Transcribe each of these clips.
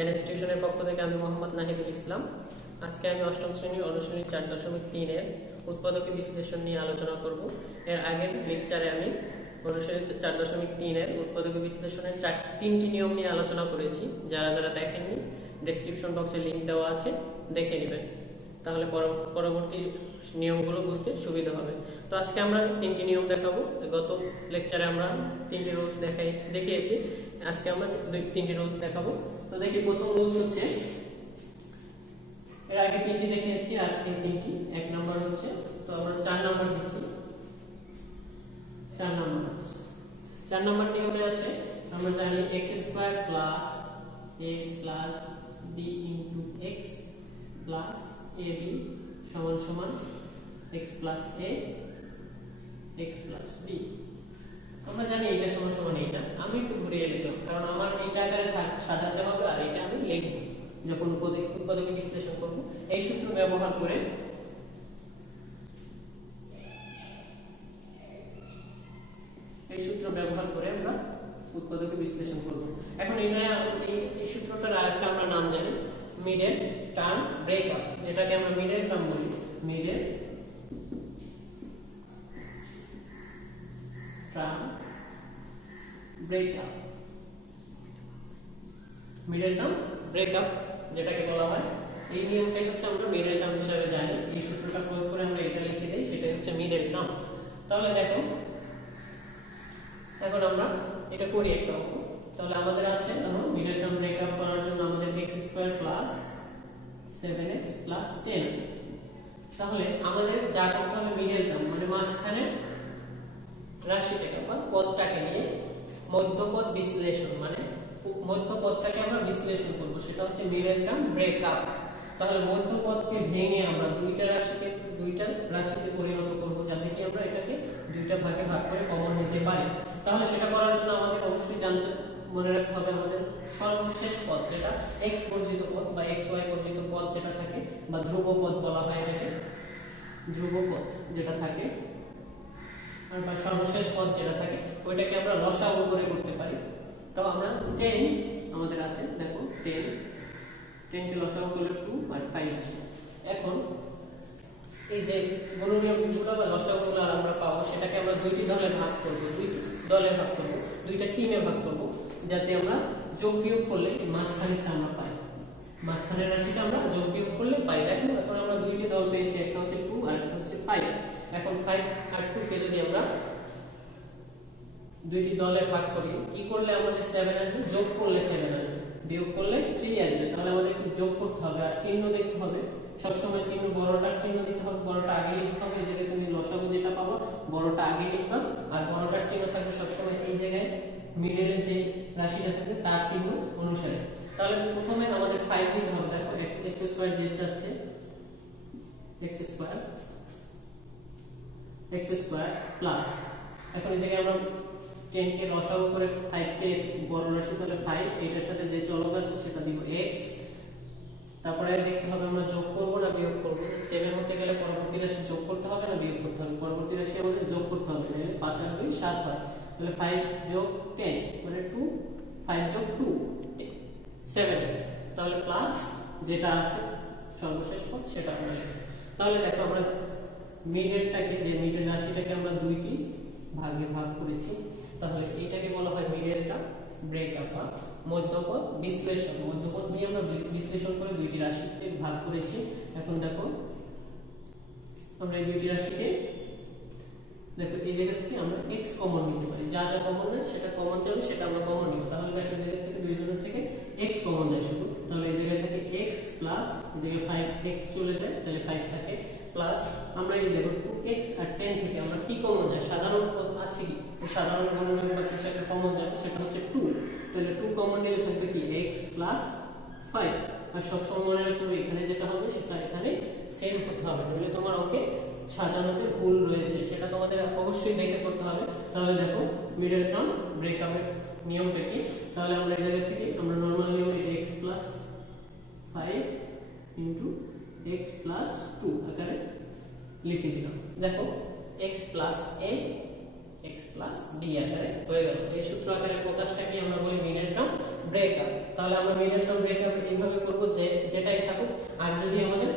NS টিউশনের পক্ষ থেকে আমি মোহাম্মদ নাহিদুল ইসলাম। আজকে আমি অষ্টম শ্রেণীর অনুশীলনী 4.3 এর উৎপাদকী বিশ্লেষণ নিয়ে আলোচনা করব। এর আগের লেকচারে আমি অনুশীলনী 4.3 এর উৎপাদকী বিশ্লেষণের 3টি নিয়ম নিয়ে আলোচনা করেছি। যারা যারা দেখেননি ডেসক্রিপশন বক্সে লিংক দেওয়া আছে, দেখে নেবেন, তাহলে পরবর্তী নিয়মগুলো বুঝতে সুবিধা হবে। তো আজকে আমরা 3টি নিয়ম দেখাবো। গত লেকচারে আমরা 3টি রুলস দেখিয়েছি, আজকে আমরা 3টি রুলস দেখাবো। তো দেখি, প্রথম রুলস হচ্ছে, এর আগে 3টি দেখিয়েছি আর এই 3টি, 1 নাম্বার হচ্ছে, তো আমরা 4 নাম্বার দিচ্ছি। 4 নাম্বার নিয়মে আছে, আমরা জানি x² + a + b * x + ab = x + a x + b। আমরা জানি এটা সমান এটা। আমি একটু ঘুরিয়ে লিখলাম, কারণ আমার এটা আকারে সাজাতে হবে আর এটা আমি লিখব যখন উৎপাদকী বিশ্লেষণ করব। এই সূত্র ব্যবহার করে আমরা উৎপাদকী বিশ্লেষণ করব। এখন এটা এই সূত্রটার আরেকটা আমরা নাম জানি, মিডল টার্ম ব্রেকআপ, যেটাকে আমরা মিডল টার্ম বলি। Middle term breakup, middle term breakup যেটাকে বলা হয়। এই নিয়মটাই হচ্ছে আমরা মিডল টার্ম হিসেবে জানি। এই সূত্রটা প্রয়োগ করে আমরা এটা লিখে দেই, সেটাই হচ্ছে মিডল টার্ম। তাহলে দেখো, এখন আমরা এটা করি একটা অঙ্ক। তাহলে আমাদের আছে, দেখো, মিডল টার্ম ব্রেকআপ করার জন্য আমাদের x² + 7x + 10 আছে। তাহলে আমাদের যা করতে হবে, মিডল টার্ম মানে মাঝখানে রাশিটাকে বা পদটাকে নিয়ে মধ্যপদ বিশ্লেষণ, মানে মধ্যপদটাকে আমরা বিশ্লেষণ করব, সেটা হচ্ছে মিডল টার্ম ব্রেকআপ। তাহলে মধ্যপদকে ভেঙে আমরা দুইটা রাশিতে পরিণত করব, যাতে কি আমরা এটাকে দুইটা ভাগে ভাগ করে কমন নিতে পারি। তাহলে সেটা করার জন্য আমাদের অবশ্যই মনে রাখতে হবে আমাদের সর্বশেষ পদ, যেটা x বর্জিত পদ বা xy বর্জিত পদ যেটা থাকে, বা ধ্রুব পদ বলা হয় এটাকে, ধ্রুব পদ যেটা থাকে আর বা সর্বশেষ পদ যেটা থাকে, ওইটাকে আমরা লসাগু করে করতে পারি। তো আমরা 10 আমাদের আছে, দেখো 10 কে লসাগু করলে 2 আর 5 আসে। এখন এই যে গুণনীয়ক গুলো বা লসাগুগুলো আমরা পাবো, সেটাকে আমরা দুইটা দলে ভাগ করব, দুইটা টিমে ভাগ করব, যাতে আমরা যোগ বিয়োগ করলে মাঝখানেরটা আমরা পাই, মাঝখানের রাশিটা আমরা যোগ বিয়োগ করলে পাই। দেখো, এখন আমরা দুইটি দল পেয়েছি, একটা হচ্ছে 2 আর একটা হচ্ছে 5। এখন 5 আর 2 কে যদি আমরা দুইটি দলে ভাগ করি, কি করলে আমাদের 7 আসবে, যোগ করলে 7 আসবে, বিয়োগ করলে 3 আসবে। তাহলে আমাদের যোগ করতে হবে আর চিহ্ন দেখতে হবে, সবসময় চিহ্ন বড়টার চিহ্ন দিতে হবে, বড়টা আগে লিখতে হবে। এই জায়গায় তুমি লসাগু যেটা পাবো, বড়টা আগে লিখবা, আর বড়টার চিহ্ন থাকবে সবসময় এই জায়গায় মিডলে যে রাশিটা থাকবে তার চিহ্ন অনুসারে। তাহলে প্রথমে আমাদের 5 দিতে হবে। দেখো, x² যেটা আছে, x² প্লাস, এখন এই জায়গায় আমরা 10 কে লসাগু করে 5 পেয়েছি, বড় রাশি তাহলে 5, এটার সাথে যে চলক আছে সেটা দিব x। তারপরে দেখতে হবে আমরা যোগ করব না বিয়োগ করব। 7 হতে গেলে পরবর্তী রাশি যোগ করতে হবে না বিয়োগ করতে হবে, পরবর্তী রাশি আমাদের যোগ করতে হবে, তাহলে 5 আর 2 7 হয়। তাহলে 5 + 10 মানে 2, 5 + 2 7x। তাহলে প্লাস যেটা আছে সর্বশেষ পদ সেটা আমরা লিখব। তাহলে দেখো, আমরা মিডলটাকে, যে মিডল রাশিটাকে আমরা দুইটি ভাগে ভাগ করেছি, তাহলে এটাকে বলা হয় মিডল টার্ম ব্রেকআপ বা মধ্যপদ বিশ্লেষণ। মধ্যপদ দিয়ে আমরা বিশ্লেষণ করে দুইটি রাশিতে ভাগ করেছি। এখন দেখো, আমরা এই দুইটি রাশিকে, দেখো এই জায়গা থেকে আমরা x কমন নিতে পারি, যা যা কমন যায় সেটা কমন যাবে, সেটা আমরা কমন নিব। তাহলে দেখো, এই জায়গা থেকে দুইজনের থেকে x কমন যায় শুধু, তাহলে এই জায়গা থেকে x প্লাস এই জায়গায় 5x চলে যায়, তাহলে 5 থাকে প্লাস আমরা এই দেখো 2x আর 10 থেকে আমরা কি কমন যায়, সাধারণ পদ আছে কি, সাধারণ গুণনীয়ক বা কিছু একটা কমন যায়, সেটা হচ্ছে 2। তাহলে 2 কমন নিলে থাকবে কি x + 5। আর সব সময় মনে রাখতে হবে, এখানে যেটা হবে সেটা এখানে সেম হতে হবে, নইলে তোমার ওকে সাজানোতে ভুল রয়েছে, সেটা তোমাদের অবশ্যই দেখে করতে হবে। তাহলে দেখো, মিডল টার্ম ব্রেকআপের নিয়মটা কি, তাহলে আমরা এই জায়গা থেকে আমরা নরমাল নিয়ম x + 5 * x + 2 আকারে লিখে দিলাম। দেখো, x + a x + b আকারে হয়ে গেল। এই সূত্র আকারে প্রকাশটাকে আমরা বলি মিডল টার্ম ব্রেকআপ। তাহলে আমরা মিডল টার্ম ব্রেকআপ এইভাবে করব যে যেটাই থাকুক, আর যদি আমাদের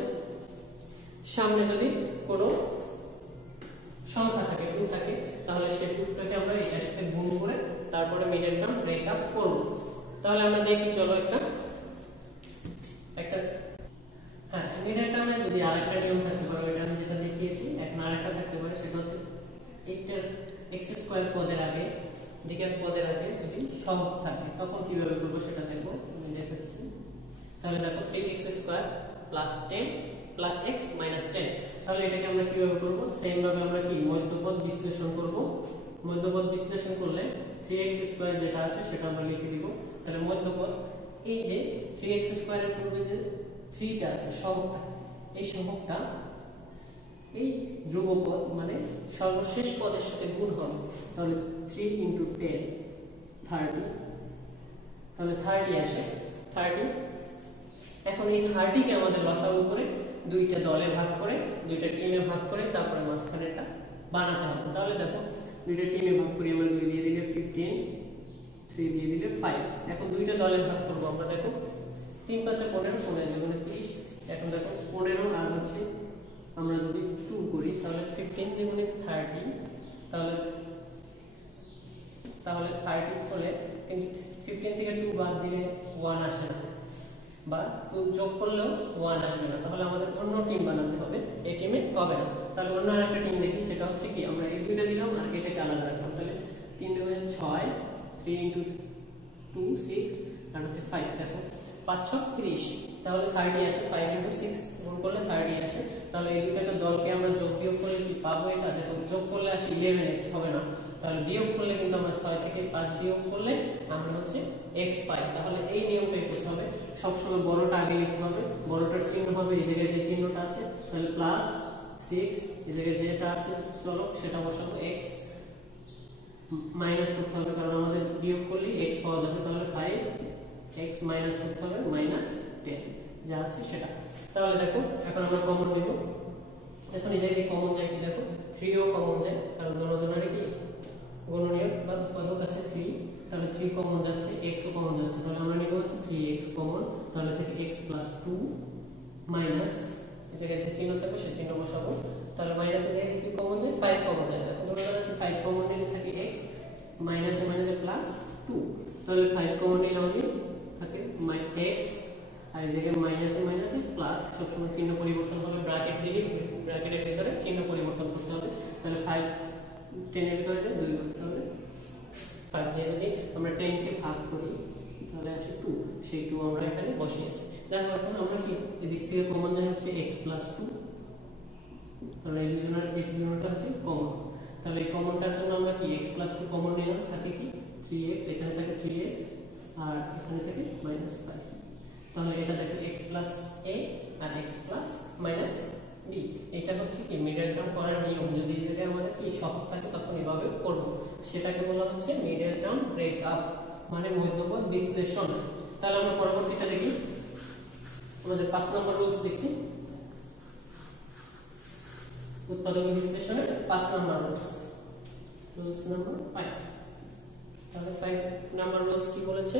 সামনে যদি কোনো সংখ্যা থাকে 2 থাকে, তাহলে সেই 2টাকে আমরা এটার সাথে গুণ করে তারপরে মিডল টার্ম ব্রেকআপ করব। তাহলে আমরা দেখি, চলো একটা হ্যাঁ, মিডল টার্মে যদি আরেকটা নিয়ম থাকতে পারে, ওইটা আমি যেটা দেখিয়েছি, এখন আরেকটা থাকতে পারে, সেটা হচ্ছে x² পদের আগে, দিকের পদের আগে যদি সহগ থাকে তখন কিভাবে করব সেটা দেখব, আমি দেখাচ্ছি। তাহলে দেখো 3x² + 10 + x - 10, তাহলে এটাকে আমরা কিভাবে করব? সেম ভাবে আমরা কি মধ্যপদ বিশ্লেষণ করব। মধ্যপদ বিশ্লেষণ করলে 3x² যেটা আছে সেটা আমরা লিখে দিব। তাহলে মধ্যপদ, এই যে 3x² এর পূর্বে যে 3 টা আছে সহগটা, এই সহগটা এই ধ্রুবপদ মানে সর্বশেষ পদের সাথে গুণ হবে। তাহলে 3 × 10 30, তাহলে 30 আসে 30। এখন এই 30 কে আমাদের লসাগু করে দুইটা দলে ভাগ করে, দুইটা টিমে ভাগ করে তারপরে মাঝখানেরটা বানাতে হবে। তাহলে দেখো দুইটা টিমে ভাগ করি, আমরা 2 দিয়ে দিলে 15, 3 দিয়ে দিলে 5। এখন দুইটা দলে ভাগ করব আমরা। দেখো 3 × 5 = 15, 15 × 2 = 30। এখন দেখো 15 আর হচ্ছে আমরা যদি 2 করি, তাহলে 15 × 2 = 30, তাহলে 30 হলে কিন্তু 15 থেকে 2 বাদ দিলে 1 আসে না, বা 2 যোগ করলেও 1 আসবে না। তাহলে আমাদের অন্য টিম বানাতে হবে, এই টিমে হবে না। তাহলে অন্য আরেকটা টিম দেখি, সেটা হচ্ছে কি আমরা এই দুইটা দিলাম আর এটাকে আলাদা রাখলাম। তাহলে 3 × 2 = 6, 3 × 2 = 6, আর হচ্ছে 5। দেখো 5 × 6 = 30, তাহলে 30 আসে। 5 × 6 গুণ করলে 30 আসে। তাহলে এই দুইটা দলকে আমরা যোগ বিয়োগ করলে কি পাবো? এটা দেখো যোগ করলে আসে 11x, হবে না। তাহলে বিয়োগ করলে কিন্তু আমরা 6 থেকে 5 বিয়োগ করলে আমরা হচ্ছে x পাই। তাহলে এই নিয়মটাই করতে হবে, সবসময় বড়টা আগে লিখতে হবে। বড়টার চিহ্ন হবে এই জায়গায় যে চিহ্নটা আছে, তাহলে +6, এই জায়গায় যেটা আছে চলো সেটা বসাবো, x মাইনাস করতে হবে কারণ আমাদের বিয়োগ করলে x পাওয়া যাবে। তাহলে 5x মাইনাস করতে হবে -10 যা আছে সেটা। তাহলে দেখো এখন আমরা কমন নেব। এখন এই জায়গায় কমন যায় কি, দেখো 3 ও কমন যায় কারণ দুজনেরই কি গুণনীয়ক বা উৎপাদক আছে 3, তাহলে 3 কমন যাচ্ছে, x ও কমন যাচ্ছে। তাহলে আমরা নিব হচ্ছে 3x কমন, তাহলে থেকে x + 2 মাইনাস এই জায়গায় যে চিহ্ন থাকবে সেই চিহ্ন বসাবো। তাহলে মাইনাস এর জায়গায় কি কমন যায়? 5 কমন যায়। দেখো দুজনের 5 কমন নিলে থাকে x মাইনাস এ মাইনাসে +2, তাহলে 5 কমন নিলে আমাদের থাকে x, আর এই জায়গায় মাইনাসে মাইনাসে প্লাস, সবসময় চিহ্ন পরিবর্তন হবে, ব্র্যাকেট দিলে ব্র্যাকেটের ভিতরে চিহ্ন পরিবর্তন করতে হবে। তাহলে 5 10 এর ভিতরে 2 করতে হবে। 5 দিয়ে যদি আমরা 10 কে ভাগ করি তাহলে আসে 2, সেই 2 আমরা এখানে বসিয়েছি। দেখো এখন আমরা কি এদিক থেকে কমন যায় হচ্ছে x + 2, তাহলে এই দুজনটা হচ্ছে কমন। তাহলে এই কমনটার জন্য আমরা কি x + 2 কমন নিলাম, থাকে কি 3x, এখানে থাকে 3x আর এখানে থাকে -5। তাহলে এটা দেখো x + a R x + b, এটা হচ্ছে কি মিডল টার্ম করার নিয়ম। যদি এই জায়গায় আমাদের কি সহগ থাকে তখন এভাবে করব, সেটাকে বলা হচ্ছে মিডল টার্ম ব্রেকআপ মানে মধ্যপদ বিশ্লেষণ। তাহলে আমরা পরবর্তীটা দেখি, আমাদের 5 নম্বর রুলস দেখি, উৎপাদক বিশ্লেষণের 5 নম্বর রুলস নাম্বার 5। তাহলে 5 নম্বর রুলস কি বলেছে?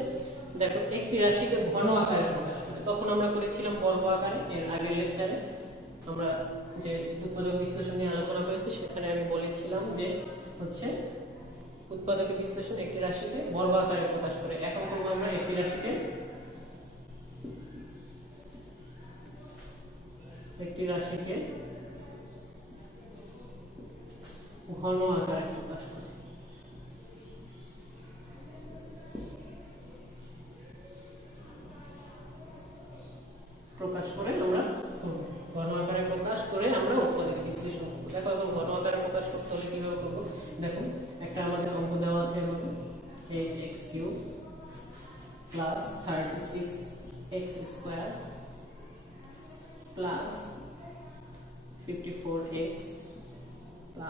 দেখো একটি রাশিকে ঘন আকারে প্রকাশ করে, তখন আমরা করেছিলাম বর্গ আকারে। এর আগের লেকচারে আমরা যে উৎপাদক বিশ্লেষণ নিয়ে আলোচনা করেছি সেখানে আমি বলেছিলাম যে হচ্ছে উৎপাদক বিশ্লেষণ একটি রাশিকে বর্গ আকারে প্রকাশ করে। এখন করব আমরা একটি রাশিকে ঘন আকারে প্রকাশ করে। আমরা ঘন আকারে প্রকাশ করে আমরা উৎপাদক বিশ্লেষণ করব। দেখো এখন ঘন আকারে প্রকাশ করতে হলে কিভাবে করব? দেখো একটা আমাদের অঙ্ক দেওয়া আছে, আমাদের 8x³ + 36x² + 54x +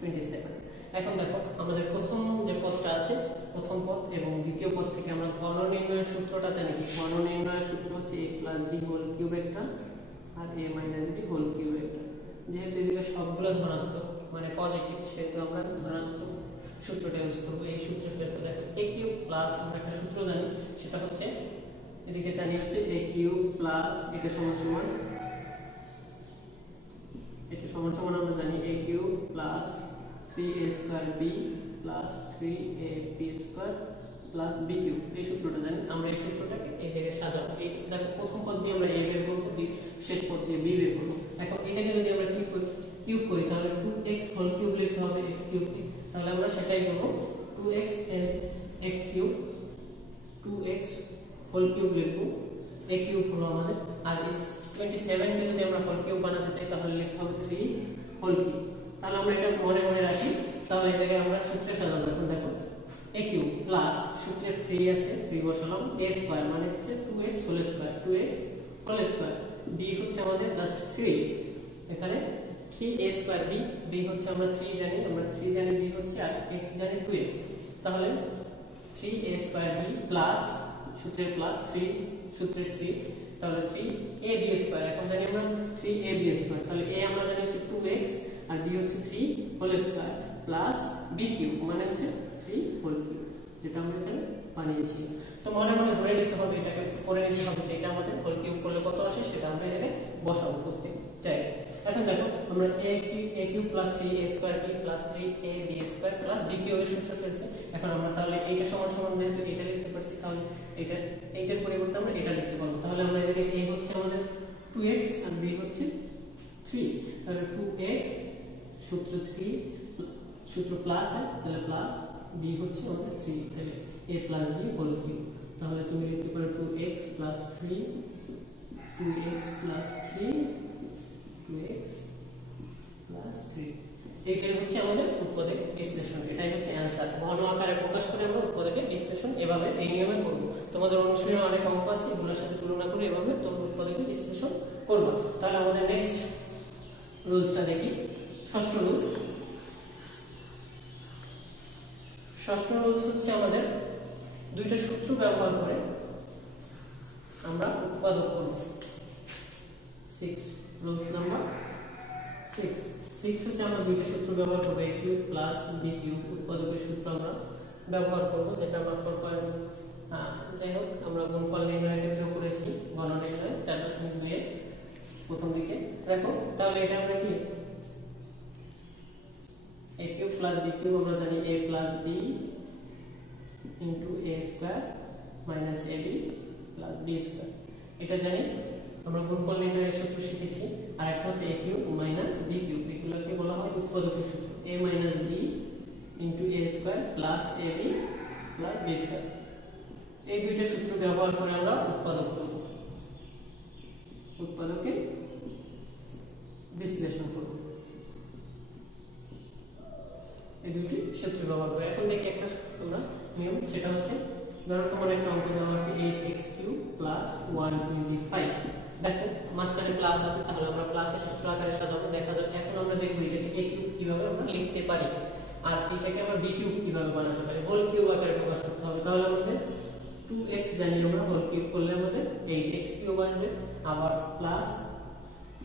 27। এখন দেখো আমাদের প্রথম যে পদটা আছে, প্রথম পদ এবং দ্বিতীয় পদ থেকে আমরা ঘন নির্ণয়ের সূত্রটা জানি। কি ঘন নির্ণয়ের সূত্র হচ্ছে a + b হোল কিউব একটা আর a - b হোল কিউব একটা। যেহেতু এদিকে সবগুলো ধনাত্মক মানে পজিটিভ, সেহেতু আমরা ধনাত্মক সূত্রটা ইউজ করব। এই সূত্রে ফেলবো, দেখো a কিউব প্লাস আমরা একটা সূত্র জানি, সেটা হচ্ছে এদিকে জানি হচ্ছে a কিউব প্লাস এটা সমান সমান আমরা জানি a cube plus 3a square b plus 3ab square plus b cube. এই সূত্রটা জানি আমরা। এই সূত্রটাকে এই জায়গায় সাজাবো। এই দেখো প্রথম পদ দিয়ে আমরা a বের করব, শেষ পদ দিয়ে b বের করব। এখন এটাকে যদি আমরা কিউব করি তাহলে 2x হোল কিউব লিখতে হবে x কিউব কে। তাহলে আমরা সেটাই করব, 2x x cube 2x whole cube লিখব, a কিউব হলো আমাদের। আর 27 কে যদি আমরা হোল কিউব বানাতে চাই তাহলে লিখতে হবে 3 হোল কিউব। তাহলে আমরা এটা মনে রাখি। তাহলে এই জায়গায় আমরা সূত্রে সাজাবো। এখন দেখো a কিউব প্লাস সূত্রে 3 আছে, 3 বসালাম, a স্কয়ার মানে হচ্ছে 2x whole square, 2x whole square, b হচ্ছে আমাদের জাস্ট 3, এখানে 3a স্কয়ার b হচ্ছে আমরা 3 জানি, b হচ্ছে আর x জানি 2x। তাহলে 3a স্কয়ার b প্লাস সূত্রে প্লাস 3 সূত্রে 3, তাহলে 3ab স্কয়ার। এখন জানি আমরা 3ab স্কয়ার, তাহলে a আমরা জানি হচ্ছে 2x আর b হচ্ছে 3 whole square plus b cube মানে হচ্ছে 3 হোল কিউব, যেটা আমরা এখানে বানিয়েছি। তো মনে ধরে নিতে হবে, এটাকে করে নিতে হবে যে এটা আমাদের হোল কিউব করলে কত আসে সেটা আমরা এখানে বসাবো করতে চাই। এখন দেখো আমরা a cube plus 3a square b plus 3ab square plus b কিউবের সূত্র ফেলছি। এখন আমরা তাহলে এইটা সমান সমান যেহেতু এটা লিখতে পারছি, তাহলে এইটার পরিবর্তে আমরা এটা লিখতে পারবো। তাহলে আমরা এখানে a হচ্ছে আমাদের 2x আর b হচ্ছে 3, তাহলে 2x সূত্র 3 সূত্র প্লাস হয়, তাহলে প্লাস b হচ্ছে আমাদের 3, তাহলে a plus b whole cube. তাহলে তুমি লিখতে পারো 2x plus 3 2x plus 3 2x plus 3। এইটাই হচ্ছে আমাদের উৎপাদক বিশ্লেষণ, এটাই হচ্ছে অ্যানসার। ঘন আকারে প্রকাশ করে আমরা উৎপাদকের বিশ্লেষণ এভাবে এই নিয়মে করব। তোমাদের অনুশীলনে অনেক অঙ্ক আছে, এগুলোর সাথে তুলনা করে এভাবে তোমরা উৎপাদকের বিশ্লেষণ করবে। তাহলে আমাদের নেক্সট রুলসটা দেখি, ষষ্ঠ রুলস। ষষ্ঠ রুলস হচ্ছে আমাদের দুইটা সূত্র ব্যবহার করে আমরা উৎপাদক করব। 6 রুলস নাম্বার 6 হচ্ছে আমরা দুইটা সূত্র ব্যবহার করব, a cube plus b cube উৎপাদকের সূত্র আমরা ব্যবহার করব, যেটা আমরা যাই হোক আমরা গুণফল নির্ণয়ের ক্ষেত্রে করেছি, ঘন নির্ণয় 4.2 এর প্রথম দিকে। দেখো তাহলে এটা আমরা কি a cube plus b cube আমরা জানি a plus b into a square minus ab plus b square, এটা জানি। আমরা গুণফল নির্ণয়ের সূত্র শিখেছি। আর একটা হচ্ছে a cube minus b cube, এগুলোকে বলা হয় উৎপাদকের সূত্র, a minus b into a square plus ab plus b square. এই দুইটা সূত্র ব্যবহার করে আমরা উৎপাদক করব, উৎপাদকে বিশ্লেষণ করব। এই দুইটি সূত্র ব্যবহার করে এখন দেখি একটা তোমরা নিয়ম, সেটা হচ্ছে ধরো তোমার একটা অঙ্ক দেওয়া আছে 8x³ প্লাস 125। দেখো মাঝখানে প্লাস আছে, তাহলে আমরা প্লাসের সূত্র আকারে সাজাবো। দেখা যাক এখন আমরা দেখব এটাকে a কিউব কিভাবে আমরা লিখতে পারি, আর এটাকে আমরা b কিউব কিভাবে বানাতে পারি, হোল কিউব আকারে প্রকাশ করতে হবে। তাহলে আমাদের 2x জানি আমরা, হোল কিউব করলে আমাদের 8x³ আসবে, আবার প্লাস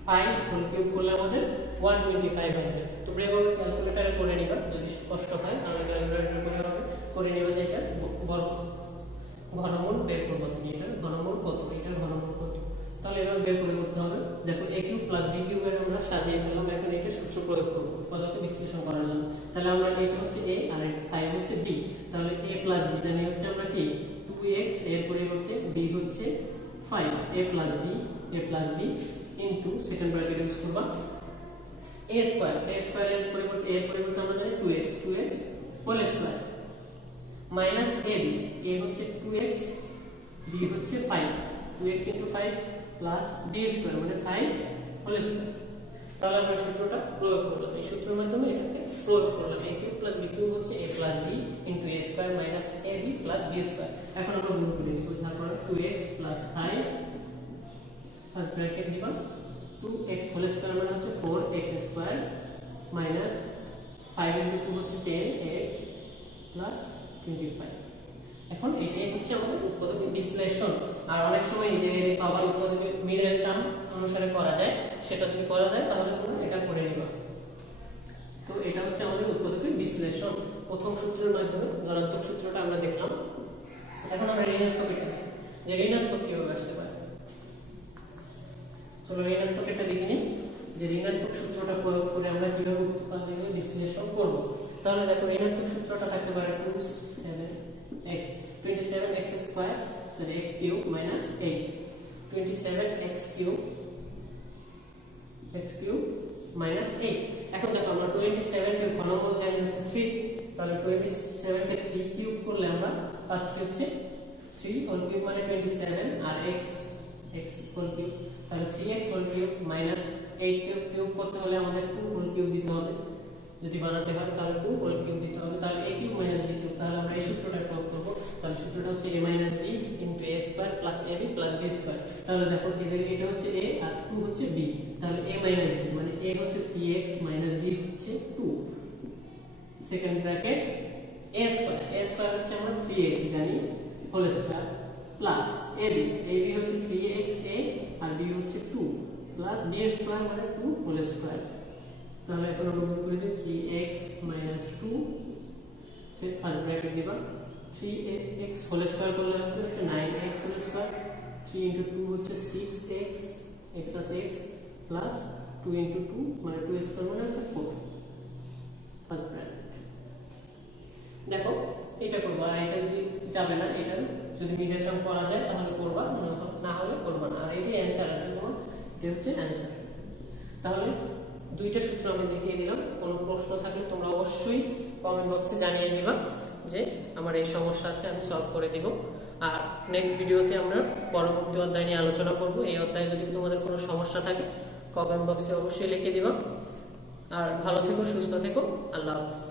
5 হোল কিউব করলে আমাদের 125 আসবে। তোমরা এভাবে ক্যালকুলেটরে করে নিবা, যদি কষ্ট হয় তাহলে ক্যালকুলেটরে করে নিবা যে এটা ঘনমূল বের করব। তুমি এটার ঘনমূল কত, এটার ঘনমূল কত, তাহলে এভাবে বের করে করতে হবে। দেখো a কিউব প্লাস b কিউবের আমরা সাজিয়ে ফেললাম, এখন এটা সূত্র প্রয়োগ করব উৎপাদকে বিশ্লেষণ করার জন্য। তাহলে আমরা এটা হচ্ছে a আর 5 হচ্ছে b, তাহলে a প্লাস b জানি হচ্ছে আমরা কি 2x, এর পরিবর্তে b হচ্ছে 5, a plus b into second bracket use করবা a স্কয়ার, এর পরিবর্তে আমরা জানি 2x whole square minus ab, a হচ্ছে 2x b হচ্ছে 5, 2x into 5 plus b square মানে 5 হোল স্কয়ার। তাহলে আমরা সূত্রটা প্রয়োগ করলাম, এই সূত্রের মাধ্যমে এটাকে প্রয়োগ করলাম। a cube plus b cube হচ্ছে a plus b into a square minus ab plus b square. এখন আমরা গুণ করে দেব, তারপর 2x প্লাস 5 ফার্স্ট ব্র্যাকেট দিবা 2x হোল স্কয়ার মানে হচ্ছে 4x স্কয়ার মাইনাস 5 ইনটু 2 হচ্ছে 10x প্লাস 25। এখন এটাই হচ্ছে আমাদের উৎপাদক বিশ্লেষণ। আর অনেক সময় এই যে পাওয়ার উৎপাদকের মিডল টার্ম অনুসারে করা যায়, সেটা যদি করা যায় তাহলে তোমরা এটা করে নিবা। তো এটা হচ্ছে আমাদের উৎপাদকের বিশ্লেষণ। প্রথম সূত্রের মাধ্যমে ধনাত্মক সূত্রটা আমরা দেখলাম। এখন আমরা ঋণাত্মক এটা যে ঋণাত্মক কিভাবে আসতে পারে। চলো ঋণাত্মক এটা দেখে নিই যে ঋণাত্মক সূত্রটা প্রয়োগ করে আমরা কিভাবে উৎপাদক বিশ্লেষণ করব। তাহলে দেখো ঋণাত্মক সূত্রটা থাকতে পারে 27x 27x² minus 8 27x³ minus 8। এখন দেখো আমরা 27 কে ঘনমূল জানি হচ্ছে 3, তাহলে 27 কে 3 কিউব করলে আমরা পাচ্ছি হচ্ছে 3 হোল কিউব মানে 27 আর x হোল কিউব, তাহলে 3x whole cube minus 8 cube করতে হলে আমাদের 2 হোল কিউব দিতে হবে, যদি বানাতে হয় তাহলে 2 হোল কিউব দিতে হবে, তাহলে a cube minus b cube. তাহলে আমরা এই সূত্রটা প্রয়োগ করব। তাহলে সূত্রটা হচ্ছে a minus b into a square plus ab plus b square. তাহলে দেখো এই জায়গায় এটা হচ্ছে a আর 2 হচ্ছে b, তাহলে a মাইনাস b মানে a হচ্ছে 3x মাইনাস b হচ্ছে 2, সেকেন্ড ব্র্যাকেট a স্কয়ার হচ্ছে আমরা 3x জানি হোল স্কয়ার প্লাস ab হচ্ছে 3xa আর b হচ্ছে 2 প্লাস b স্কয়ার মানে 2 হোল স্কয়ার। তাহলে এখন আমরা গুণ করে দিই 3x minus 2 সে ফার্স্ট ব্র্যাকেট দিবা 3x হোল স্কয়ার করলে আসবে হচ্ছে 9x হোল স্কয়ার, 3 into 2 হচ্ছে 6x x আছে x প্লাস 2 into 2 মানে 2 স্কয়ার মানে হচ্ছে 4 ফার্স্ট ব্র্যাকেট। দেখো এটা করব, আর এটা যদি যাবে না, এটা যদি মিডল টার্ম করা যায় তাহলে করবা, না হলে করবা না। আর এটাই অ্যানসার আসবে তোমার, এটা হচ্ছে অ্যানসার। তাহলে দুইটা সূত্র আমি দেখিয়ে দিলাম। কোনো প্রশ্ন থাকলে তোমরা অবশ্যই কমেন্ট বক্সে জানিয়ে দিবা যে আমার এই সমস্যা আছে, আমি সলভ করে দিব। আর নেক্সট ভিডিওতে আমরা পরবর্তী অধ্যায় নিয়ে আলোচনা করব। এই অধ্যায়ে যদি তোমাদের কোনো সমস্যা থাকে কমেন্ট বক্সে অবশ্যই লিখে দিবা। আর ভালো থেকো, সুস্থ থেকো, আল্লাহ হাফেজ।